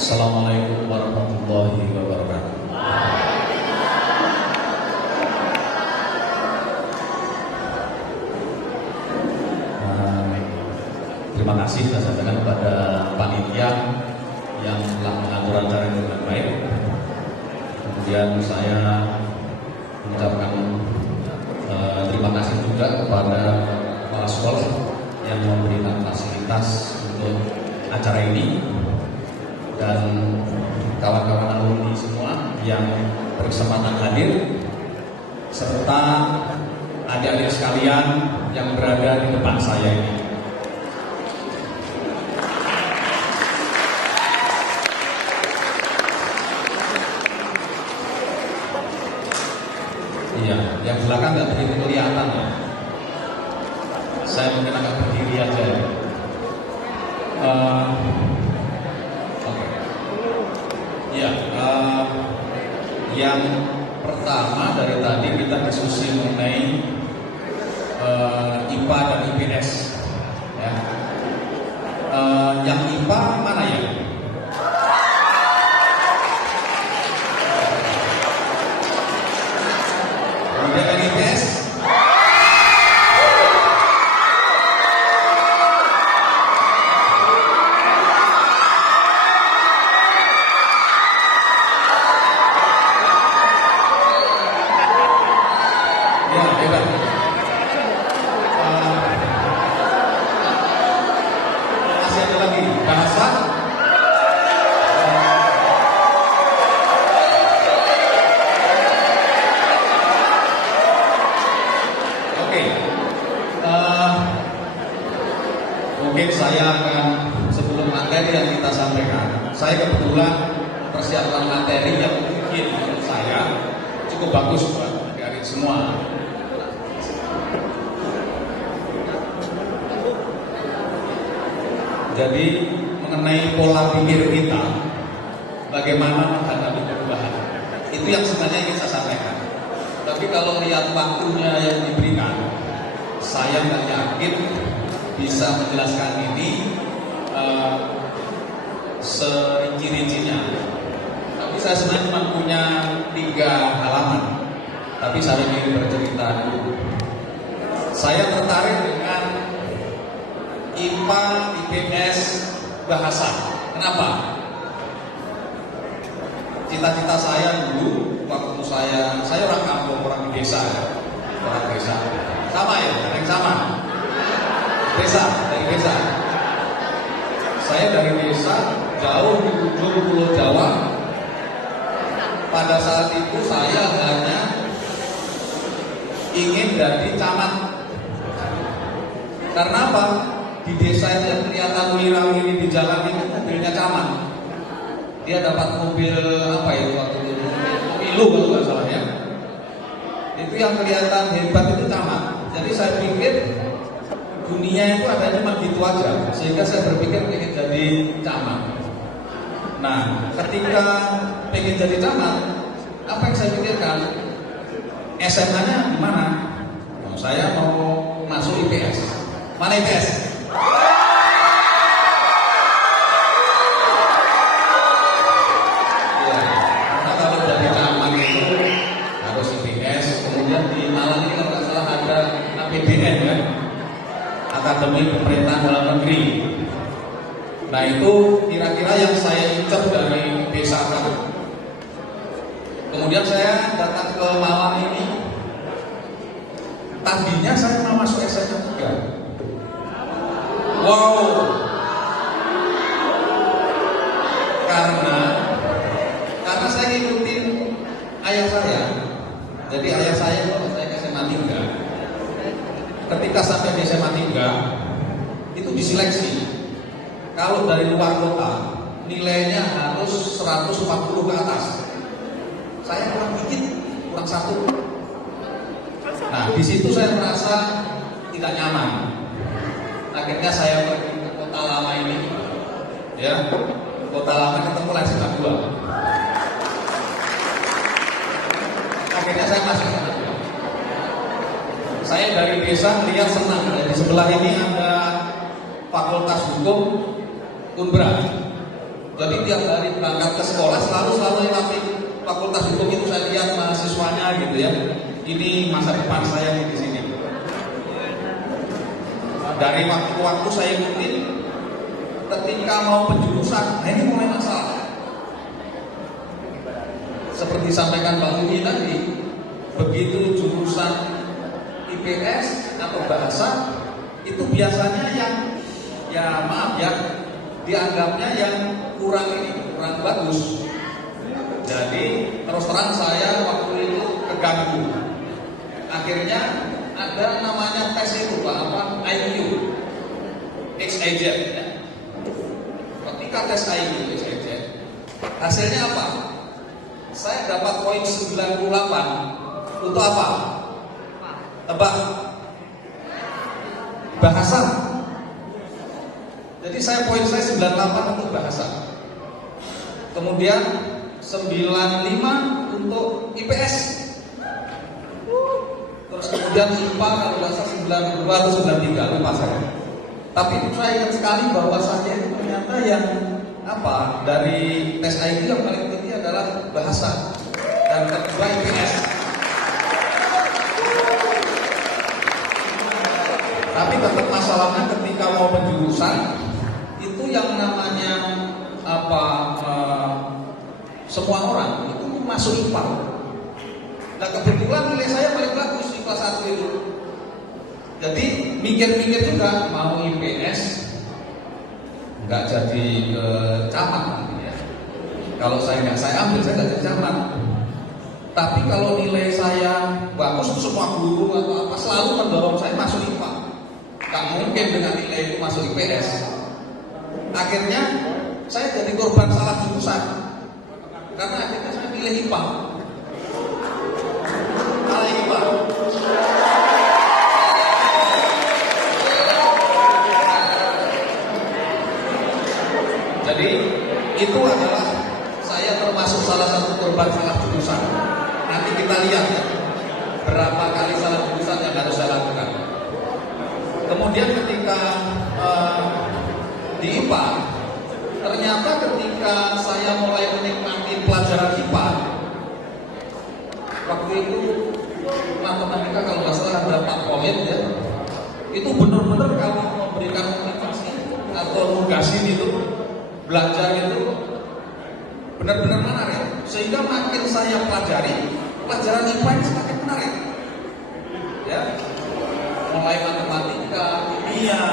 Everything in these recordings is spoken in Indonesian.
Assalamualaikum warahmatullahi wabarakatuh. Terima kasih saya sampaikan kepada panitia yang telah mengatur acara ini dengan baik. Kemudian saya mengucapkan terima kasih juga kepada kepala sekolah yang memberikan fasilitas untuk acara ini, dan kawan-kawan alumni semua yang berkesempatan hadir, serta adik-adik sekalian yang berada di depan saya ini. Iya, yang belakang nggak begitu kelihatan ya. Saya mungkin agak berdiri aja ya. Ya, yang pertama dari tadi kita diskusi mengenai IPA dan IPS. Ya. Yang IPA mana ya? Kemudian yang IPS? Mungkin saya akan, sebelum materi yang kita sampaikan, saya kebetulan persiapan materi yang mungkin menurut saya cukup bagus buat adik-adik semua. Jadi mengenai pola pikir kita, bagaimana menghadapi perubahan, itu yang sebenarnya ingin saya sampaikan. Tapi kalau lihat waktunya yang diberikan, saya nggak yakin bisa menjelaskan ini serinci-rincinya. Tapi saya sebenarnya cuma punya 3 halaman. Tapi saya ingin bercerita dulu. Saya tertarik dengan IPA, IPS, bahasa. Kenapa? Cita-cita saya dulu waktu saya orang kampung, orang desa ya. Orang desa. Sama ya, yang sama. Dari desa. Saya dari desa jauh di ujung Pulau Jawa. Pada saat itu saya hanya ingin jadi camat. Karena apa? Di desa itu yang kelihatan wira-wiri di jalan itu mobilnya camat. Dia dapat mobil apa ya waktu itu? Pemilu kalau nggak salah ya. Itu yang kelihatan hebat itu camat. Jadi saya pikir dunia itu ada cuma gitu aja, sehingga saya berpikir pengen jadi camat. Nah, ketika pengen jadi camat, apa yang saya pikirkan? SMA-nya di mana? Oh, saya mau masuk IPS. Mana IPS? Ya, karena kalau jadi camat itu harus IPS. Kemudian di Malang ini kalau nggak salah ada APBN kan? Akademi Pemerintahan Dalam Negeri. Nah itu kira-kira yang saya incar dari desa kami. Kemudian saya datang ke Malang ini. Tadinya saya mau masuk SMA 3. Wow. Karena saya ngikutin ayah saya. Jadi ayah saya kalau saya ke SMA 3. Ketika sampai di SMA 3 itu diseleksi. Kalau dari luar kota nilainya harus 140 ke atas. Saya kurang dikit, kurang 1. Nah di situ saya merasa tidak nyaman. Akhirnya saya pergi ke kota lama ini, ya, kota lama ketemu SMA 2. Akhirnya saya masuk ke SMA 2. Saya dari desa melihat senang. Di sebelah ini ada Fakultas Hukum Unbra. Jadi tiap hari berangkat ke sekolah selalu lewati Fakultas Hukum itu, saya lihat mahasiswanya gitu ya. Ini masa depan saya di sini. Dari waktu ke waktu saya ikutin, ketika mau penjurusan, nah ini mulai masalah. Seperti disampaikan Pak Uni tadi, begitu jurusan IPS atau bahasa itu biasanya yang ya maaf ya dianggapnya yang kurang bagus. Jadi terus terang saya waktu itu keganggu. Akhirnya ada namanya tes itu Pak, IQ, XAJ ya. Ketika tes IQ, XAJ, hasilnya apa? Saya dapat poin 98 untuk apa? Tebak. Bahasa. Jadi poin saya 98 untuk bahasa. Kemudian 95 untuk IPS. Terus kemudian IPA kalau nggak salah 92 atau 93, lupa saya. Tapi saya ingat sekali bahwa saya itu ternyata yang dari tes IQ yang paling tinggi adalah bahasa dan kedua IPS. Tapi tetap masalahnya ketika mau penjurusan itu yang namanya semua orang itu masuk IPA. Nah kebetulan nilai saya paling bagus di kelas 1 itu. Jadi mikir-mikir juga mau IPS nggak jadi ke camat ya. Kalau saya ambil saya nggak jadi camat. Tapi kalau nilai saya bagus, semua guru atau apa selalu mendorong saya masuk IPA. Nggak mungkin dengan nilai itu masuk IPS. Akhirnya saya jadi korban salah jurusan karena akhirnya saya pilih IPA. Malah IPA. Jadi itu adalah saya termasuk salah satu korban salah jurusan. Nanti kita lihat ya, berapa kali salah jurusan yang harus saya lakukan. Kemudian ketika di IPA, ternyata ketika saya mulai menikmati pelajaran IPA, waktu itu matematika kalau nggak salah ada 4 poin ya, itu benar-benar kalau memberikan motivasi atau nugasin itu belajar itu benar-benar menarik, sehingga makin saya pelajari pelajaran IPA ini semakin menarik ya, mulai matematika, kimia.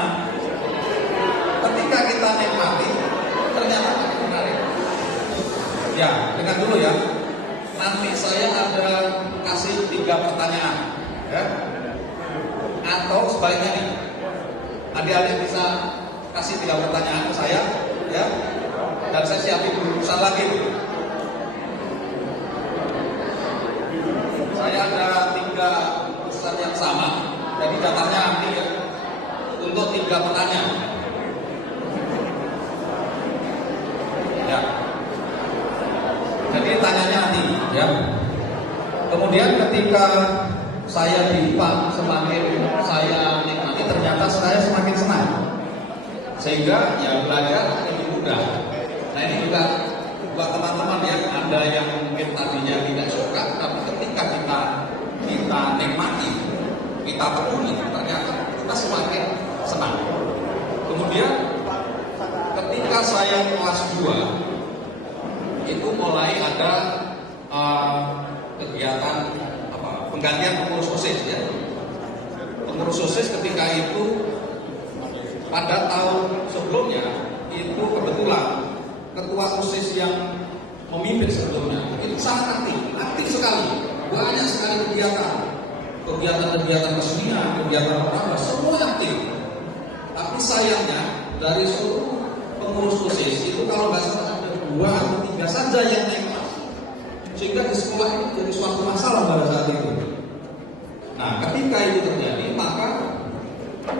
Ketika kita nikmati ternyata makin menarik ya. Dengar dulu ya, nanti saya ada kasih 3 pertanyaan ya, atau sebaliknya nih, adik-adik bisa kasih 3 pertanyaan ke saya ya, dan saya siapin urusan lagi. Saya ada 3 urusan yang sama, jadi daftarnya nanti ya untuk 3 pertanyaan ya. Jadi tanyanya nanti ya. Kemudian ketika saya di IPA, semakin saya nikmati ternyata saya semakin senang, sehingga ya belajar lebih mudah. Nah ini juga buat teman-teman ya, ada yang mungkin tadinya tidak suka, tapi ketika kita nikmati, kita tekuni, ternyata kita semakin senang. Kemudian ketika saya kelas 2 itu mulai ada kegiatan penggantian pengurus OSIS ya. Pengurus OSIS ketika itu pada tahun sebelumnya itu kebetulan ketua OSIS yang memimpin sebelumnya itu sangat aktif sekali, banyak sekali kegiatan kesenian, kegiatan apa, semua aktif. Tapi sayangnya dari seluruh pengurus OSIS itu kalau nggak salah ada 2 atau 3 saja yang naik kelas, sehingga di sekolah itu jadi suatu masalah pada saat itu. Nah ketika itu terjadi, maka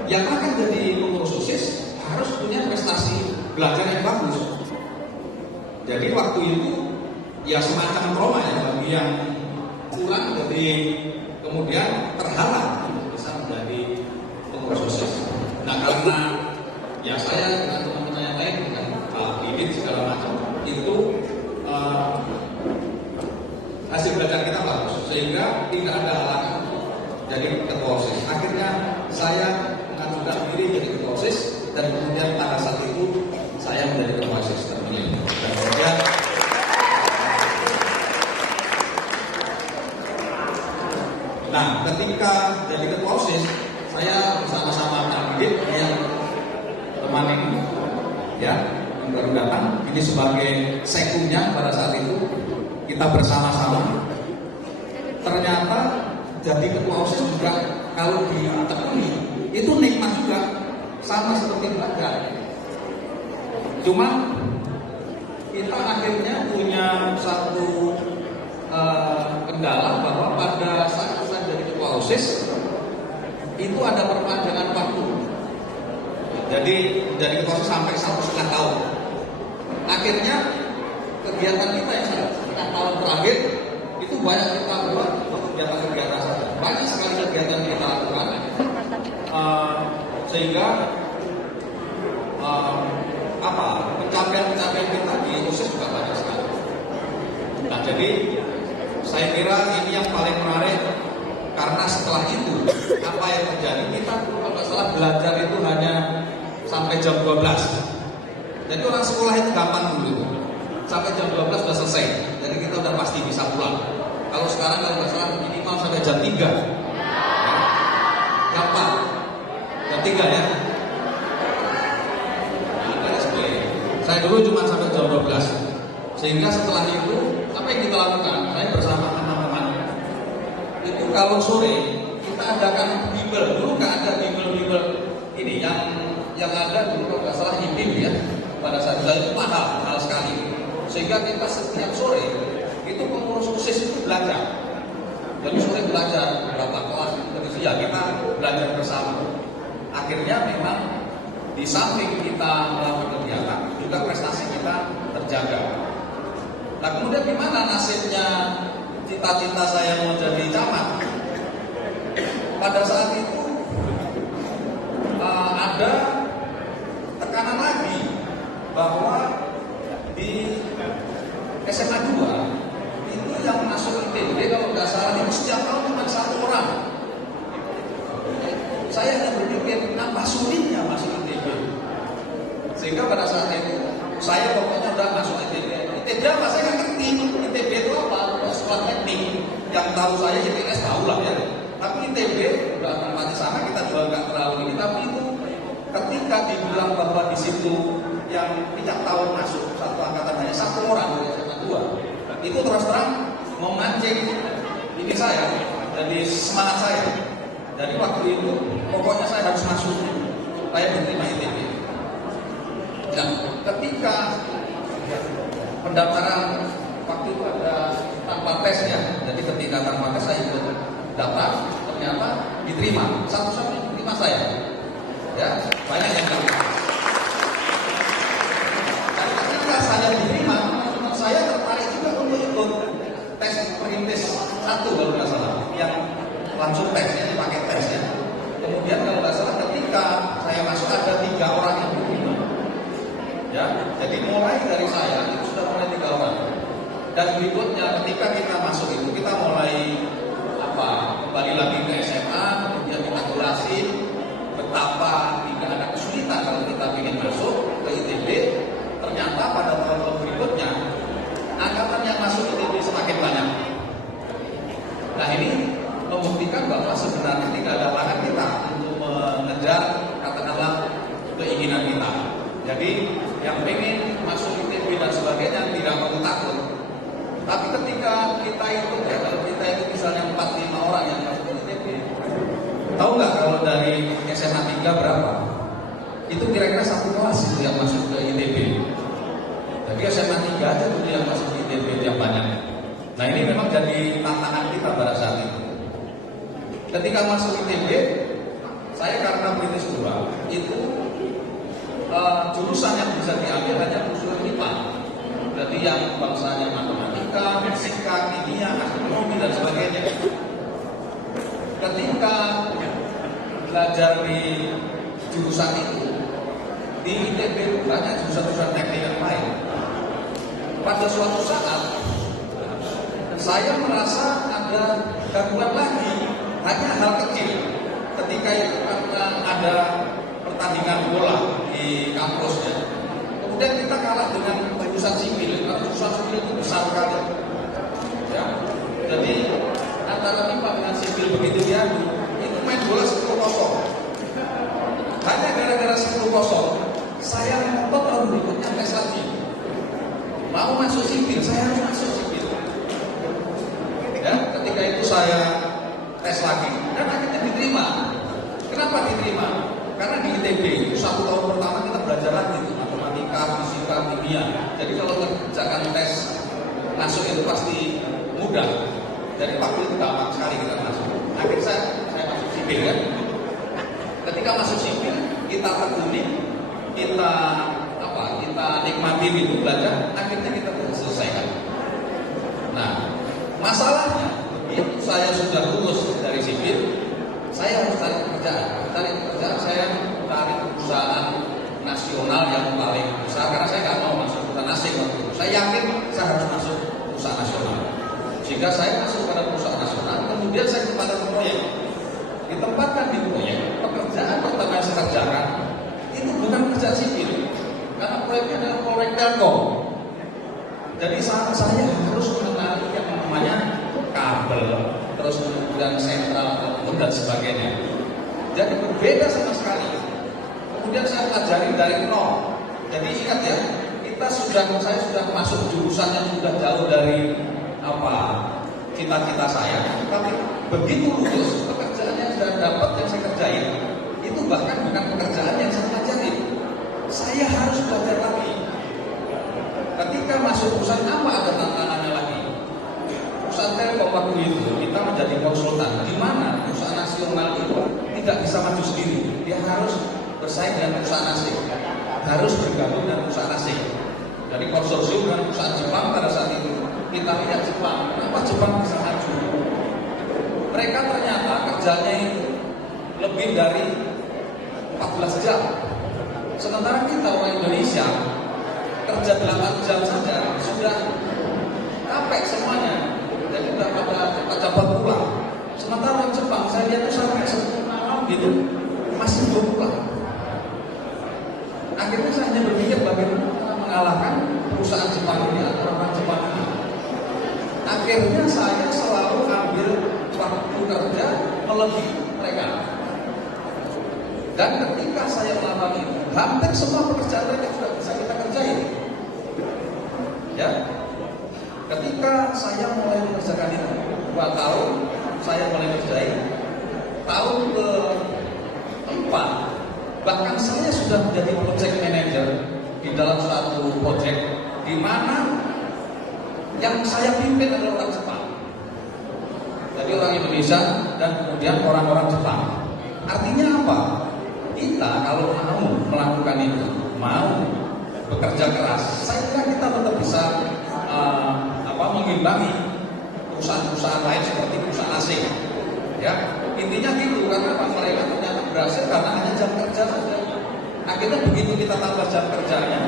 yang akan jadi pengurus OSIS harus punya prestasi belajar yang bagus. Jadi waktu itu ya semacam trauma ya bagi yang kurang, jadi kemudian terhalang bisa menjadi pengurus OSIS. Nah karena ya saya dengan teman-teman yang lain dengan bibit segala macam, sehingga tidak ada halangan jadi ketua OSIS. Akhirnya saya mengajukan diri jadi ketua OSIS, dan kemudian pada saat itu saya menjadi ketua OSIS terpilih. Dan kemudian ketika jadi ketua OSIS, saya bersama-sama Pak Didit yang teman ini, ya, yang baru datang, ini sebagai sekunya pada saat itu, kita bersama-sama. Ternyata jadi ketua OSIS juga kalau ditekuni itu nikmat juga, sama seperti belajar. Cuma kita akhirnya punya satu kendala bahwa pada saat saya jadi ketua OSIS itu ada perpanjangan waktu. Jadi dari ketua OSIS sampai 1,5 tahun. Akhirnya kegiatan kita yang 1,5 tahun terakhir itu banyak kita buat kegiatan-kegiatan saja. Banyak sekali kegiatan yang kita lakukan, sehingga pencapaian-pencapaian kita di OSIS juga banyak sekali. Nah, jadi saya kira ini yang paling menarik, karena setelah itu apa yang terjadi, kita kalau nggak salah belajar itu hanya sampai jam 12. Jadi orang sekolah itu gampang dulu, sampai jam 12 sudah selesai. Jadi kita udah pasti bisa pulang. Kalau sekarang kalau nggak salah minimal sampai jam 3. Ya. Gampang. Jam 3 ya. Saya dulu cuma sampai jam 12. Sehingga setelah itu, apa yang kita lakukan? Saya bersama teman-teman. Itu kalau sore, kita adakan bimbel. Dulu nggak ada bimbel-bimbel ini. Yang ada dulu kalau nggak salah HIPIM ya. Pada saat itu mahal sekali. Sehingga kita setiap sore, itu pengurus OSIS itu belajar. Jadi sore belajar beberapa kelas itu ya kita belajar bersama. Akhirnya memang di samping kita melakukan kegiatan, juga prestasi kita terjaga. Nah, kemudian gimana nasibnya cita-cita saya mau jadi camat? Pada saat itu ada tekanan lagi bahwa di SMA 2 itu yang masuk ITB kalau nggak salah itu setiap tahun cuma 1 orang. Saya hanya berpikir apa sulitnya masuk ITB. Sehingga pada saat itu saya pokoknya udah masuk ITB. ITB apa? Saya nggak ngerti ITB itu apa? Sekolah teknik. Yang tahu saya ITS tahu lah ya. Tapi ITB udah tempatnya sama, kita juga nggak terlalu ini. Tapi itu ketika dibilang bahwa di situ yang tiap tahun masuk satu angkatan hanya 1 orang dari SMA 2, itu terus terang memancing ini saya, jadi semangat saya. Jadi waktu itu pokoknya saya harus masuk supaya diterima ITB. Nah, ketika pendaftaran waktu itu ada tanpa tes ya, jadi ketika tanpa tes saya ikut daftar, ternyata diterima, satu-satunya diterima saya. Ya, banyak yang daftar. Dan ketika saya diterima, saya tertarik juga untuk ikut tes perintis 1 kalau nggak salah, yang langsung tesnya dipakai tes ya. Kemudian kalau nggak salah ketika saya masuk ada 3 orang yang diterima. Ya, jadi mulai dari saya itu sudah mulai 3 orang. Dan berikutnya ketika kita masuk itu kita mulai kembali lagi ke SMA, kemudian kita jelasin betapa tidak ada kesulitan kalau kita ingin masuk ke ITB. Ternyata pada tahun berikutnya angkatan yang masuk ITB semakin banyak. Nah, ini membuktikan bahwa sebenarnya tidak ada halangan kita untuk mengejar katakanlah keinginan kita. Jadi yang pengen masuk ITB dan sebagainya tidak perlu takut. Tapi ketika kita itu ya, kalau kita itu misalnya 4-5 orang yang masuk ITB, tahu nggak kalau dari SMA 3 berapa? Itu kira-kira 1 kelas itu yang masuk ke ITB. Jadi SMA 3 aja tuh yang masuk ke ITB yang banyak. Nah, ini memang jadi tantangan kita pada saat itu. Ketika masuk ITB, saya karena perintis 2 itu jurusan yang bisa diambil hanya jurusan IPA. Jadi yang bangsanya matematika, fisika, kimia, astronomi dan sebagainya. Ketika belajar di jurusan itu, di ITB banyak jurusan-jurusan teknik yang lain. Pada suatu saat saya merasa ada gangguan lagi, hanya hal kecil. Ketika itu karena ada pertandingan bola di kampus ya, kemudian kita kalah dengan urusan sipil. Karena urusan sipil itu besar sekali ya. Jadi antara MIPA dengan sipil begitu diadu, itu main bola 10-0. Hanya gara-gara 10-0 saya ngotot tahun berikutnya tes lagi. Mau masuk sipil, saya harus masuk sipil ya. Ketika itu saya tes lagi dan akhirnya diterima. Kenapa diterima? Karena di ITB itu 1 tahun pertama kita belajar lagi matematika, fisika, kimia. Jadi kalau mengerjakan tes masuk itu pasti mudah. Jadi waktu itu gampang sekali kita masuk. Akhirnya saya masuk sipil kan. Ketika masuk sipil kita tekuni, kita nikmati itu belajar, akhirnya kita selesaikan. Nah, masalahnya begitu saya sudah lulus dari sipil, saya harus cari pekerjaan. Saya cari perusahaan nasional yang paling besar karena saya nggak mau masuk perusahaan asing waktu itu. Saya yakin saya harus masuk perusahaan nasional. Jika saya masuk pada perusahaan nasional, kemudian saya ditempatkan proyek. Ditempatkan di proyek, pekerjaan pertama yang saya kerjakan itu bukan kerja sipil, karena proyeknya adalah proyek Telkom. Jadi saya harus mengenali yang namanya kabel, terus kemudian sentral dan sebagainya. Jadi berbeda sama sekali. Kemudian saya pelajari dari nol. Jadi ingat ya, saya sudah masuk jurusan yang sudah jauh dari cita-cita saya. Tapi begitu lulus, pekerjaan yang sudah dapat yang saya kerjain itu bahkan bukan pekerjaan yang saya pelajari. Saya harus belajar lagi. Ketika masuk perusahaan apa ada tantangannya lagi? Perusahaan Telkom waktu itu kita menjadi konsultan, di mana perusahaan nasional itu tidak bisa maju sendiri. Dia harus bersaing dengan perusahaan asing, harus bergabung dengan perusahaan asing. Jadi konsorsium dengan perusahaan Jepang pada saat itu kita lihat Jepang, kenapa Jepang bisa maju? Mereka ternyata kerjanya itu lebih dari 14 jam. Sementara kita orang Indonesia kerja 8 jam saja sudah capek semuanya. Jadi sudah pada cepat pulang. Sementara orang Jepang saya lihat itu sampai 10 malam gitu masih belum pulang. Akhirnya saya hanya berpikir bagaimana mengalahkan perusahaan Jepang ini atau orang Jepang ini. Akhirnya saya selalu ambil waktu kerja melebihi mereka. Dan ketika saya melakukan itu, hampir semua pekerjaan mereka sudah bisa kita kerjain. Ya, ketika saya mulai mengerjakan itu 2 tahun, saya mulai kerjain. Tahun ke-4, bahkan saya sudah menjadi project manager di dalam suatu project di mana yang saya pimpin adalah orang Jepang. Jadi orang Indonesia dan kemudian orang-orang Jepang. Artinya apa? Kita kalau mau melakukan itu, mau bekerja keras, saya kira kita tetap bisa mengimbangi perusahaan-perusahaan lain seperti perusahaan asing. Ya, intinya gitu karena mereka ternyata berhasil karena hanya jam kerja saja. Akhirnya begitu kita tambah jam kerjanya,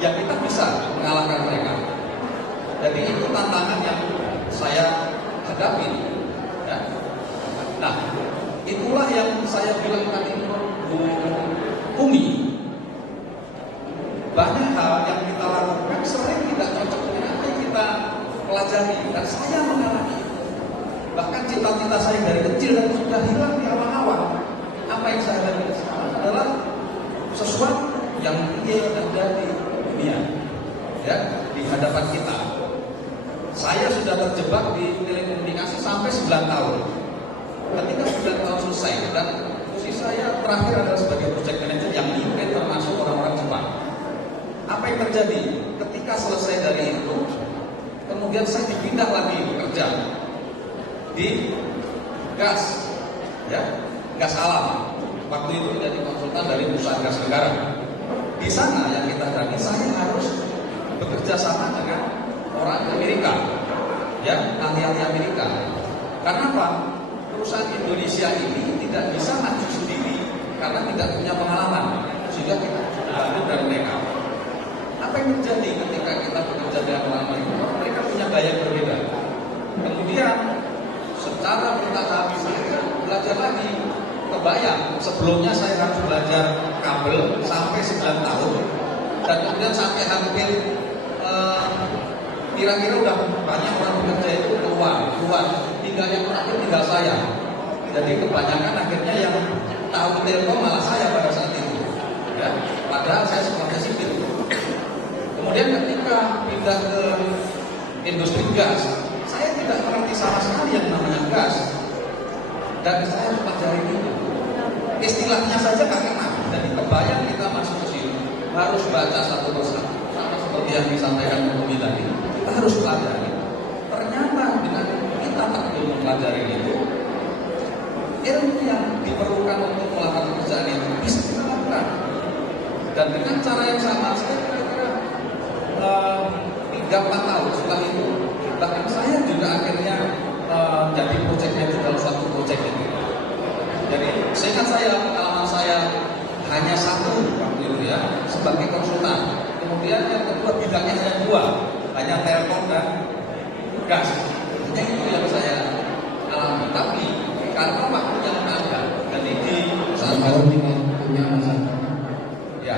ya kita bisa mengalahkan mereka. Jadi itu tantangan yang saya hadapi. Ya. Nah, itulah yang saya bilang tadi Bu Umi. Banyak hal yang kita lakukan sering tidak cocok dengan apa yang kita pelajari dan saya mengalami. Bahkan cita-cita saya dari kecil dan sudah hilang di awal-awal. Apa yang saya lakukan sekarang adalah sesuatu yang real dan dari dunia, ya, di hadapan kita. Saya sudah terjebak di telekomunikasi sampai 9 tahun. Ketika 9 tahun selesai dan posisi saya terakhir adalah sebagai project manager yang mimpin termasuk orang-orang Jepang. Apa yang terjadi? Ketika selesai dari itu, kemudian saya dipindah lagi bekerja di gas, ya, gas alam. Waktu itu menjadi konsultan dari perusahaan gas negara. Di sana yang kita hadapi, saya harus bekerja sama dengan orang Amerika, ya, ahli-ahli Amerika. Karena apa? Perusahaan Indonesia ini tidak bisa maju sendiri karena tidak punya pengalaman, sehingga kita harus dari mereka. Apa yang terjadi ketika kita bekerja dengan orang Amerika? Mereka punya gaya berbeda. Kemudian lagi, kebayang sebelumnya saya harus belajar kabel sampai 9 tahun, dan kemudian sampai hampir kira-kira udah banyak orang bekerja itu keluar, tinggal yang terakhir tinggal saya. Jadi kebanyakan akhirnya yang tahu Telkom malah saya pada saat itu, ya. Padahal saya sekolahnya sipil. Kemudian ketika pindah ke industri gas, saya tidak mengerti sama sekali yang namanya gas, dan saya harus pelajari itu. Istilahnya saja nggak kenal. Jadi kebayang kita masuk ke sini harus baca satu persatu, sama seperti yang disampaikan Bumi tadi. Kita harus pelajari. Ternyata dengan kita tak perlu mempelajari itu, ilmu yang diperlukan untuk melakukan pekerjaan itu bisa kita lakukan. Dan dengan cara yang sama, saya kira-kira 3-4 tahun setelah itu, bahkan saya juga akhirnya jadi project manager dalam suatu project itu. Jadi seingat saya, pengalaman saya hanya satu waktu itu ya, sebagai konsultan. Kemudian yang kedua bidangnya hanya 2, hanya Telkom dan gas. Hanya itu yang saya alami. Tapi karena waktunya ada, jadi di perusahaan gas punya ya.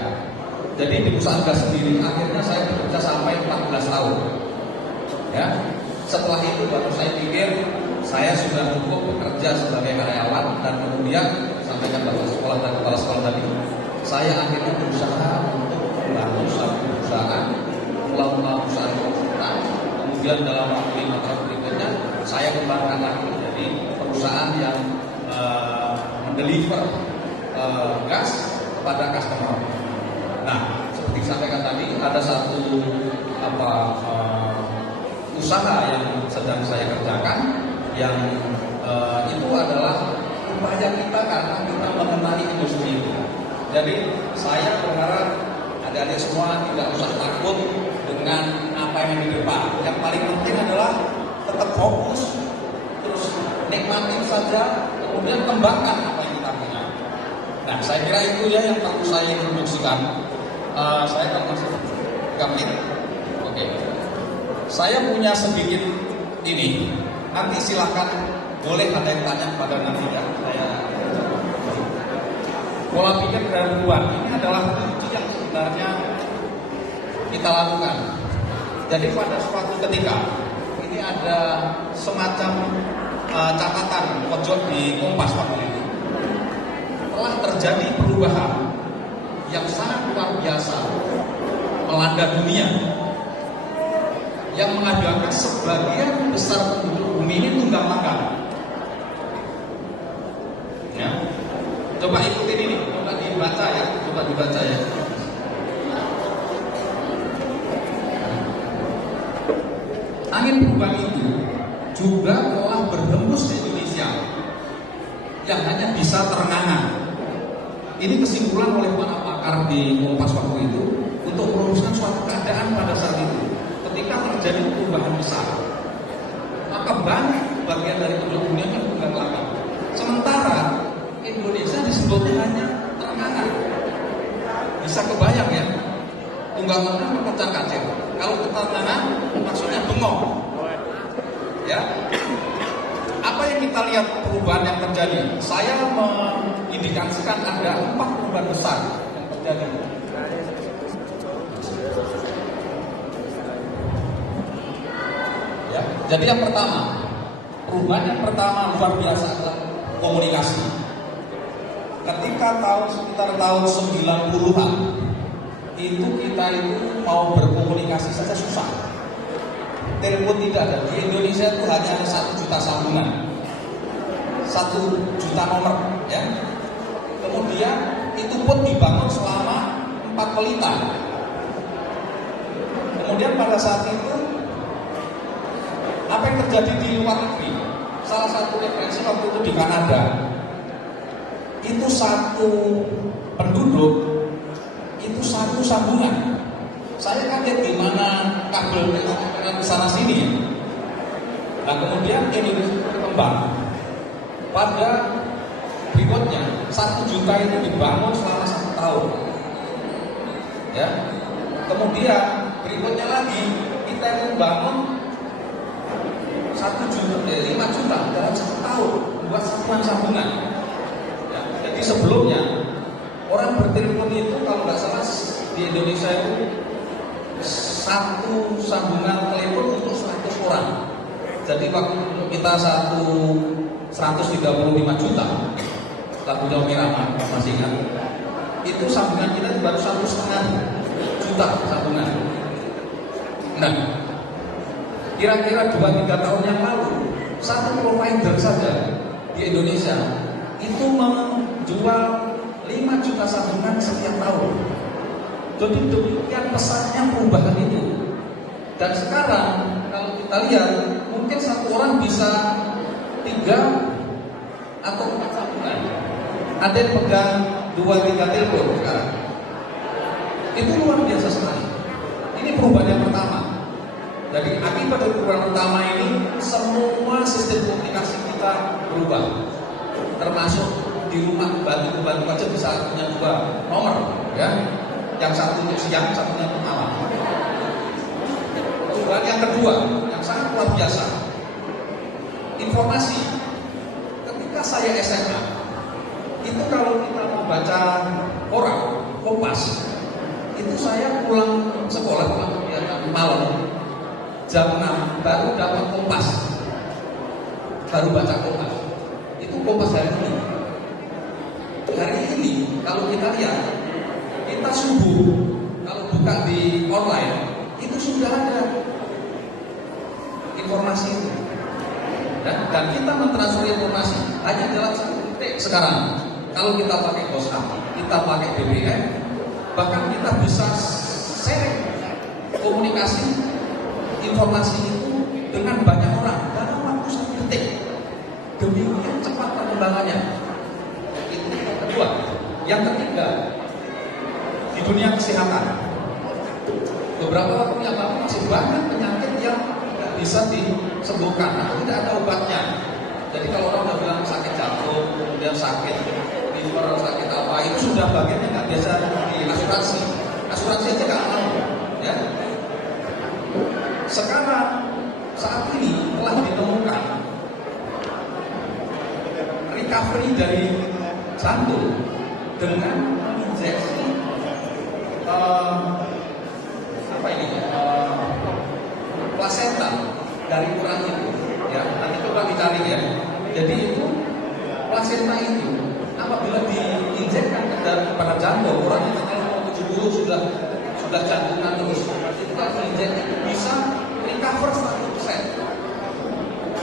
Jadi di perusahaan gas sendiri akhirnya saya bekerja sampai 14 tahun. Ya. Setelah itu baru saya pikir saya sudah cukup bekerja sebagai karyawan, dan kemudian sampaikan Bapak sekolah dan kepala sekolah tadi, saya akhirnya berusaha untuk membangun satu perusahaan, melakukan perusahaan konsultan. Kemudian dalam waktu 5 tahun berikutnya saya kembangkan lagi jadi perusahaan yang mendeliver gas kepada customer. Nah, seperti disampaikan tadi, ada satu usaha yang sedang saya kerjakan, yang itu adalah upaya kita karena kita mengenali industri itu. Jadi saya berharap adik-adik semua tidak usah takut dengan apa yang di depan. Yang paling penting adalah tetap fokus, terus nikmatin saja, kemudian kembangkan apa yang kita punya. Nah, saya kira itu ya yang perlu saya introduksikan. Saya akan masuk ke menit. Oke. Saya punya sedikit ini. Nanti silakan boleh ada yang tanya pada nanti ya. Pola pikir dari luar ini adalah kunci yang sebenarnya kita lakukan. Jadi pada suatu ketika ini ada semacam catatan pojok di Kompas waktu itu. Telah terjadi perubahan yang sangat luar biasa melanda dunia, yang mengakibatkan sebagian besar penduduk bumi ini tunggang langgang. Ya, coba ikutin ini, coba dibaca ya. Angin perubahan itu juga telah berhembus di Indonesia, yang hanya bisa terengah-engah. Ini kesimpulan oleh para pakar di Kompas waktu itu untuk merumuskan suatu keadaan pada saat itu. Ketika terjadi perubahan besar, maka banyak bagian dari penduduk dunia yang tunggang langgang. Sementara Indonesia disebutnya hanya terengah-engah. Bisa kebayang ya, tunggang langgang kecil kacir. Kalau terengah-engah maksudnya bengong. Ya. Apa yang kita lihat perubahan yang terjadi? Saya mengindikasikan ada 4 perubahan besar yang terjadi. Ya, jadi yang pertama, perubahan yang pertama luar biasa adalah komunikasi. Ketika sekitar tahun 90-an itu kita mau berkomunikasi saja susah. Telepon tidak ada. Di Indonesia itu hanya ada 1 juta sambungan, 1 juta nomor, ya. Kemudian itu pun dibangun selama 4 pelita. Kemudian pada saat itu apa yang terjadi di luar negeri? Salah satu referensi waktu itu di Kanada, itu 1 penduduk itu 1 sambungan. Saya kaget gimana kabel ke sana sini ya. Nah, kemudian Indonesia berkembang. Pada berikutnya 1 juta itu dibangun selama 1 tahun. Ya. Kemudian berikutnya lagi kita membangun 5 juta dalam 1 tahun buat sambungan. Jadi sebelumnya orang bertelepon itu kalau nggak salah di Indonesia itu satu sambungan telepon untuk 100 orang. Jadi waktu kita 135 juta lagunya Umi Rahman, masih ingat? Itu sambungan kita baru 1,5 juta sambungan. Nah, kira-kira 2-3 tahun yang lalu satu provider saja di Indonesia itu menjual 5 juta sambungan setiap tahun. Jadi demikian pesatnya perubahan itu. Dan sekarang kalau kita lihat mungkin satu orang bisa 3 atau 4 sambungan. Ada yang pegang 2-3 telepon sekarang. Itu luar biasa sekali. Ini perubahan yang pertama. Jadi akibat dari perubahan pertama ini semua sistem komunikasi kita berubah. Termasuk di rumah bantu aja bisa punya 2 nomor, ya. Yang satu untuk siang, satunya untuk malam. Perubahan yang kedua, yang sangat luar biasa, informasi. Ketika saya SMA, itu kalau kita mau baca koran, Kompas, itu saya pulang sekolah, pulang malam, jam 6 baru dapat Kompas, baru baca Kompas. Itu Kompas hari ini. Hari ini kalau kita lihat, kita subuh kalau buka di online itu sudah ada informasi itu, dan kita mentransfer informasi hanya dalam satu detik sekarang. Kalau kita pakai WhatsApp, kita pakai BBM, bahkan kita bisa sharing komunikasi informasi itu dengan banyak orang dalam waktu 1 detik. Demikian cepat perkembangannya. Itu yang kedua. Yang ketiga, di dunia kesehatan, beberapa waktu yang lalu masih banyak penyakit yang tidak bisa disembuhkan atau tidak ada obatnya. Jadi kalau orang udah bilang sakit jantung, kemudian sakit liver, sakit apa, itu sudah bagian yang nggak biasa di asuransi. Asuransi aja nggak mau, ya. Sekarang saat ini telah ditemukan recovery dari jantung dengan injeksi plasenta dari urat itu, ya. Nanti coba dicari, ya. Jadi itu plasenta itu apabila diinjekkan kepada jantung, orang yang setelah 70 sudah jantungan terus, itu kalau diinjek bisa recover 100%,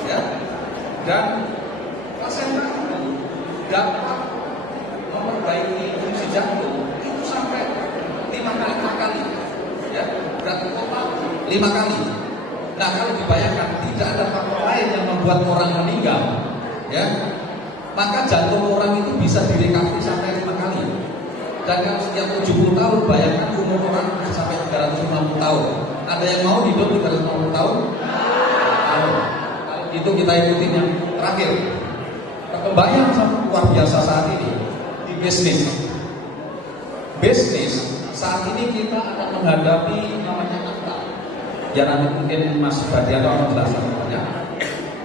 ya. Dan plasenta itu dapat memperbaiki fungsi jantung itu sampai 5 kali, ya. Berarti total 5 kali. Nah, kalau dibayangkan tidak ada faktor lain yang membuat orang meninggal, ya, maka jantung orang itu bisa direkoveri sampai 5 kali. Dan kalau setiap 70 tahun, bayangkan umur orang bisa sampai 350 tahun. Ada yang mau hidup 350 tahun? Kalau itu kita ikutin yang terakhir. Perkembangan yang sangat luar biasa saat ini di bisnis. Bisnis saat ini kita akan menghadapi namanya AFTA. Ya, nanti mungkin Mas Badiano akan jelaskan. Ya.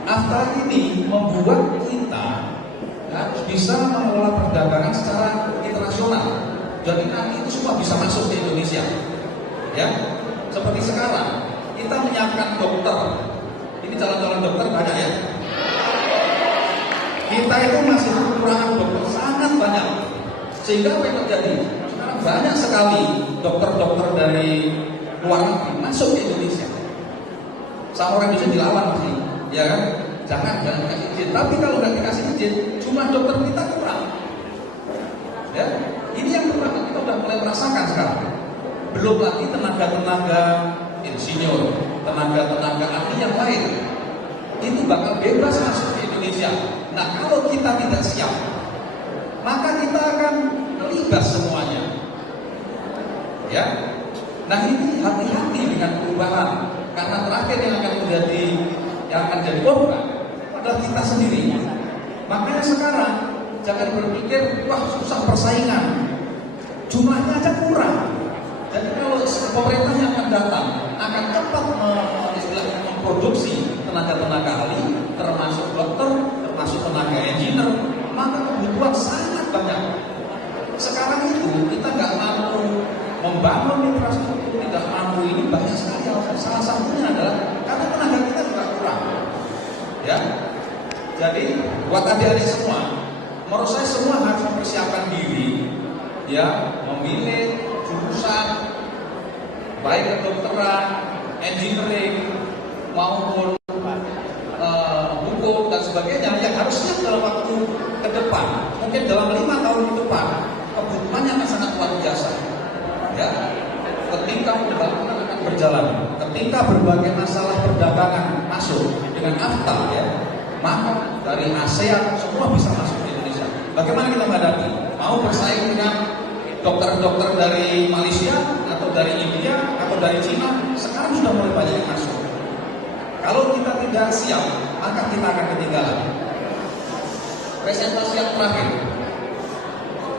AFTA ini membuat kita harus bisa mengelola perdagangan secara internasional. Jadi nanti itu semua bisa masuk ke Indonesia, ya. Seperti sekarang kita menyiapkan dokter. Ini calon-calon dokter banyak, ya. Kita itu masih kekurangan dokter sangat banyak. Sehingga apa yang terjadi? Sekarang banyak sekali dokter-dokter dari luar negeri masuk ke Indonesia. Sama orang Indonesia dilawan sih, ya kan? Jangan dikasih izin. Tapi kalau nggak dikasih izin, cuma dokter kita kurang. Ya, ini yang kita udah mulai merasakan sekarang. Belum lagi tenaga-tenaga insinyur, tenaga-tenaga ahli yang lain. Itu bakal bebas masuk ke Indonesia. Nah, kalau kita tidak siap, maka kita akan terlibat semuanya. Ya. Nah, ini hati-hati dengan perubahan. Karena terakhir yang akan jadi korban adalah kita sendiri. Makanya sekarang jangan berpikir, wah susah persaingan, jumlahnya aja kurang. Jadi kalau pemerintah yang akan datang akan cepat memproduksi tenaga-tenaga ahli, termasuk dokter, termasuk tenaga engineer, maka kebutuhan sangat banyak. membangun infrastruktur tidak mampu ini banyak sekali alasan. Salah satunya adalah karena tenaga kita juga kurang. Ya, jadi buat adik-adik semua, menurut saya semua harus mempersiapkan diri, ya, memilih jurusan baik kedokteran, engineering maupun hukum dan sebagainya yang harus siap dalam waktu ke depan. Mungkin dalam 5 tahun ke depan kebutuhannya akan sangat luar biasa. Ya, ketika pembangunan akan berjalan, ketika berbagai masalah perdagangan masuk dengan AFTA, ya, maka dari ASEAN semua bisa masuk ke Indonesia. Bagaimana kita menghadapi? Mau bersaing dengan dokter-dokter dari Malaysia atau dari India atau dari Cina? Sekarang sudah mulai banyak yang masuk. Kalau kita tidak siap, maka kita akan ketinggalan. Presentasi yang terakhir,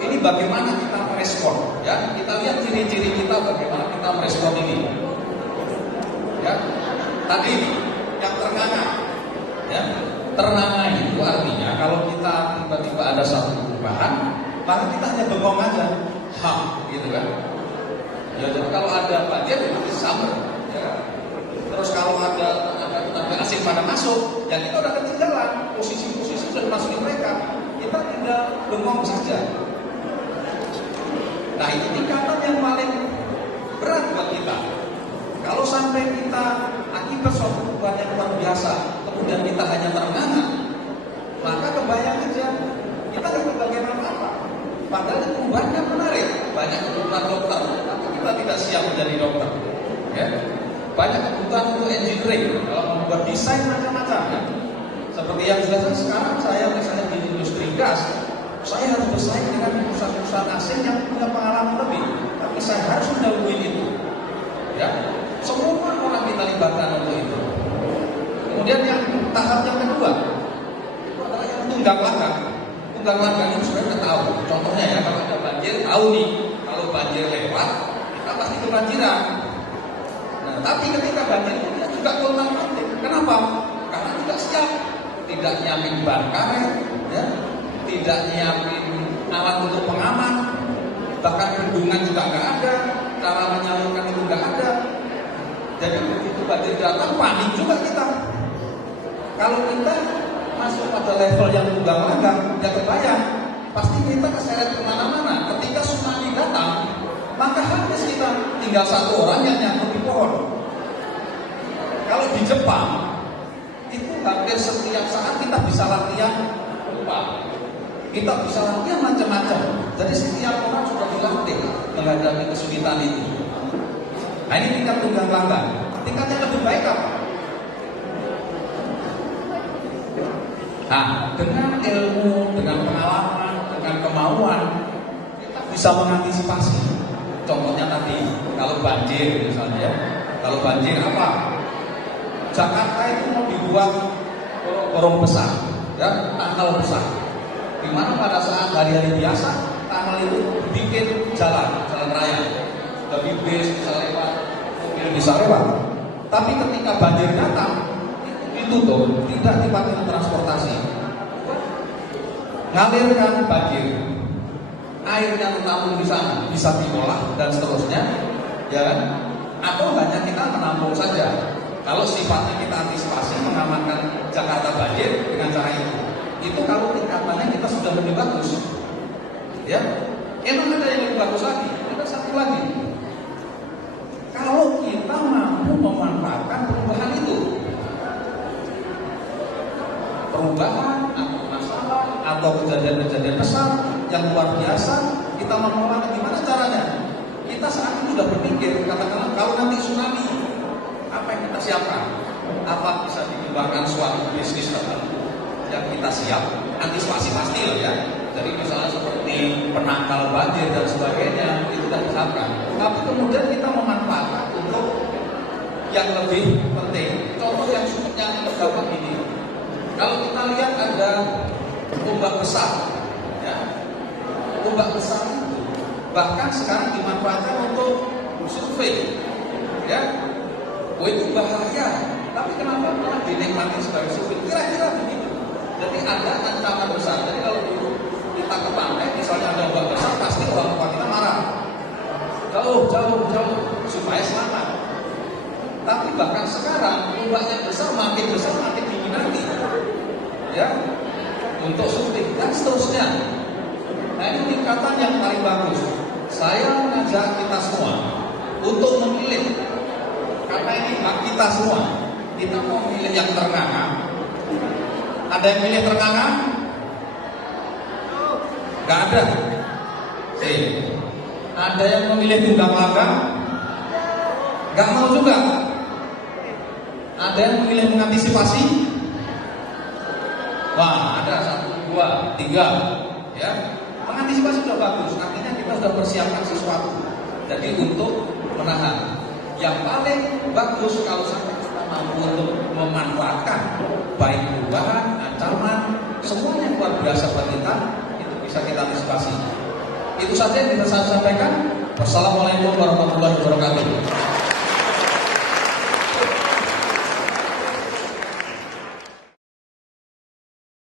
ini bagaimana kita merespon, ya? Kita lihat ciri-ciri kita bagaimana kita merespon ini. Ya, tadi yang ternganga, ya, ternganga itu artinya kalau kita tiba-tiba ada satu perubahan, maka kita hanya bengong aja, gitu kan? Ya, jadi kalau ada banjir, itu sama, ya. Terus kalau ada tenaga asing pada masuk, ya kita udah ketinggalan, posisi-posisi sudah dimasukin mereka, kita tinggal bengong saja. Nah, itu tingkatan yang paling berat buat kita. Kalau sampai kita akibat suatu perubahan yang luar biasa, kemudian kita hanya terengah, maka kebayang aja kita nggak kebagian apa-apa. Padahal perubahannya menarik, banyak kebutuhan dokter, tapi kita tidak siap menjadi dokter. Ya. Banyak kebutuhan untuk engineering, kalau membuat desain macam-macam. Ya. Seperti yang jelas sekarang saya misalnya di industri gas, saya harus bersaing dengan perusahaan-perusahaan asing yang punya pengalaman lebih, tapi saya harus mendahului itu. Ya, semua orang kita libatkan untuk itu. Kemudian yang tahap yang kedua, itu adalah yang tunggang langgang. Tunggang langgang ini sudah kita tahu. Contohnya ya, kalau ada banjir, tahu nih, kalau banjir lewat, kita pasti kebanjiran. Nah, tapi ketika banjir itu juga kontak-kontak. Kenapa? Karena tidak siap, tidak nyiapin ban karet, ya, tidak nyiapin alat untuk pengaman, bahkan bendungan juga nggak ada, cara menyalurkan itu nggak ada. Jadi begitu banjir datang, panik juga kita. Kalau kita masuk pada level yang tunggang langgang, ya kebayang, pasti kita keseret kemana-mana. Ketika tsunami datang, maka habis kita, tinggal satu orang yang nyangkut di pohon. Kalau di Jepang, itu hampir setiap saat kita bisa latihan lupa. Kita bisa latihan macam-macam. Jadi setiap orang sudah dilatih menghadapi kesulitan itu. Nah, ini tingkat tunggang langgang. Tingkatnya lebih baik apa? Nah, dengan ilmu, dengan pengalaman, dengan kemauan, kita bisa mengantisipasi. Contohnya tadi, kalau banjir misalnya, kalau banjir apa? Jakarta itu mau dibuat gorong besar, ya, tunnel besar. Di mana pada saat hari-hari biasa, tunnel itu bikin jalan raya. Dari bis bisa lewat, mobil bisa lewat. Tapi ketika banjir datang, ditutup, tidak dipakai transportasi. Ngalirkan banjir, air yang tertampung di sana bisa diolah dan seterusnya, ya kan? Atau hanya kita menampung saja. Kalau sifatnya kita antisipasi mengamankan Jakarta banjir dengan cara itu kalau tingkatannya kita sudah lebih bagus, ya. Emang ada yang lebih bagus lagi, ada satu lagi. Kalau kita mampu memanfaatkan perubahan itu, perubahan atau masalah atau kejadian-kejadian besar yang luar biasa, kita mengelola gimana caranya? Kita saat itu sudah berpikir, katakanlah kalau nanti tsunami, apa yang kita siapkan? Apa bisa dikembangkan suatu bisnis tertentu yang kita siap? Antisipasi pasti loh ya. Jadi misalnya seperti penangkal banjir dan sebagainya itu kita siapkan. Tapi kemudian kita memanfaatkan untuk yang lebih penting. Contoh yang gampang ini. Kalau kita lihat ada ombak besar, ya, ombak besar itu bahkan sekarang dimanfaatkan untuk survei, ya. Oh, itu bahaya, tapi kenapa malah dinikmati sebagai survei? Kira-kira begitu. Jadi ada ancaman besar. Jadi kalau kita ke pantai, misalnya ada ombak besar, pasti orang tua kita marah. jauh supaya selamat. Tapi bahkan sekarang ombaknya makin besar makin diminati, ya, untuk suntik dan seterusnya. Nah, ini tingkatan yang paling bagus. Saya mengajak kita semua untuk memilih, karena ini hak kita semua. Kita mau memilih yang ternganga. Ada yang milih ternganga? Gak ada. Ada yang memilih tunggang langka? Gak mau juga. Ada yang memilih mengantisipasi? Wah, ada 1, 2, 3, ya. Mengantisipasi sudah bagus. Artinya kita sudah persiapkan sesuatu. Jadi untuk menahan. Yang paling bagus kalau sampai kita mampu untuk memanfaatkan baik perubahan, ancaman, semuanya yang luar biasa buat kita, itu bisa kita antisipasi. Itu saja yang bisa saya sampaikan. Wassalamualaikum warahmatullahi wabarakatuh.